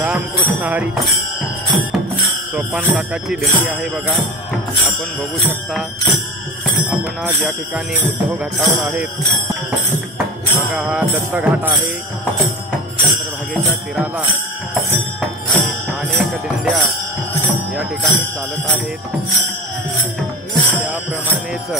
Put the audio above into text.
रामकृष्ण हरी. सोपान काकाची दिंडी आहे बघा, आपण बघू शकता. आपण आज या ठिकाणी उद्धव घाटावर आहेत बघा. हा दत्त घाट आहे चंद्रभागेच्या तीराला. अनेक दिंड्या या ठिकाणी चालत आहेत. त्याप्रमाणेच